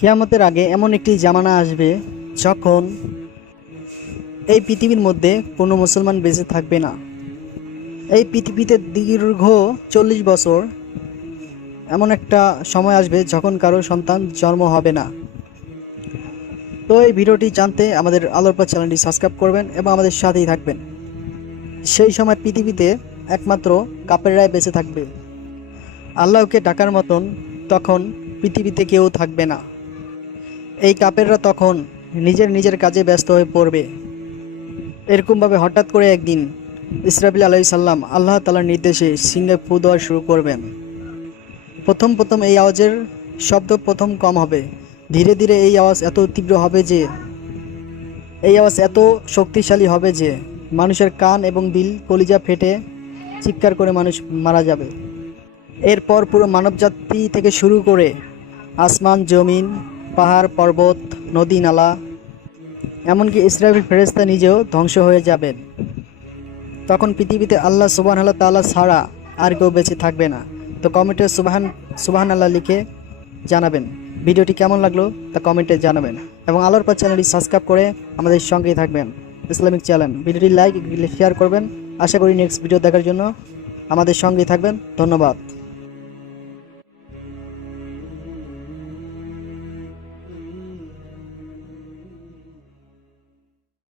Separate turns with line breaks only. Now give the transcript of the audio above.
কিয়ামতের আগে এমন একটি জামানা আসবে যখন এই পৃথিবীর মধ্যে কোনো মুসলমান বেঁচে থাকবে না। এই পৃথিবীতে দীর্ঘ চল্লিশ বছর এমন একটা সময় আসবে যখন কারও সন্তান জন্ম হবে না। তো এই ভিডিওটি জানতে আমাদের আলোরপা চ্যানেলটি সাবস্ক্রাইব করবেন এবং আমাদের সাথেই থাকবেন। সেই সময় পৃথিবীতে একমাত্র কাপেররাই বেঁচে থাকবে। আল্লাহকে ডাকার মতন তখন পৃথিবীতে কেউ থাকবে না। এই কাপেররা তখন নিজের নিজের কাজে ব্যস্ত হয়ে পড়বে। এরকমভাবে হঠাৎ করে একদিন ইসরাবিল আলাই সাল্লাম আল্লাহ তালার নির্দেশে সিংহে ফু দেওয়া শুরু করবেন। প্রথম প্রথম এই আওয়াজের শব্দ প্রথম কম হবে। ধীরে ধীরে এই আওয়াজ এত তীব্র হবে যে, এই আওয়াজ এত শক্তিশালী হবে যে, মানুষের কান এবং দিল কলিজা ফেটে চিৎকার করে মানুষ মারা যাবে। এরপর পুরো মানবজাতি থেকে শুরু করে আসমান, জমিন পাহাড়, পর্বত, নদী, নালা, এমনকি ইসরায়েল ফেরেস্তা নিজেও ধ্বংস হয়ে যাবেন। তখন পৃথিবীতে আল্লাহ সুবাহ আল্লাহ তাল্লাহ ছাড়া আর কেউ বেঁচে থাকবে না। তো কমেন্টে সুবাহান সুবাহান আল্লাহ লিখে জানাবেন। ভিডিওটি কেমন লাগল তা কমেন্টে জানাবেন। এবং আলোর পর চ্যানেলটি সাবস্ক্রাইব করে আমাদের সঙ্গেই থাকবেন। Islamic channel. ভিডিওটি লাইক শেয়ার করবেন। আশা করি নেক্সট ভিডিও দেখার জন্য আমাদের সঙ্গেই থাকবেন। ধন্যবাদ।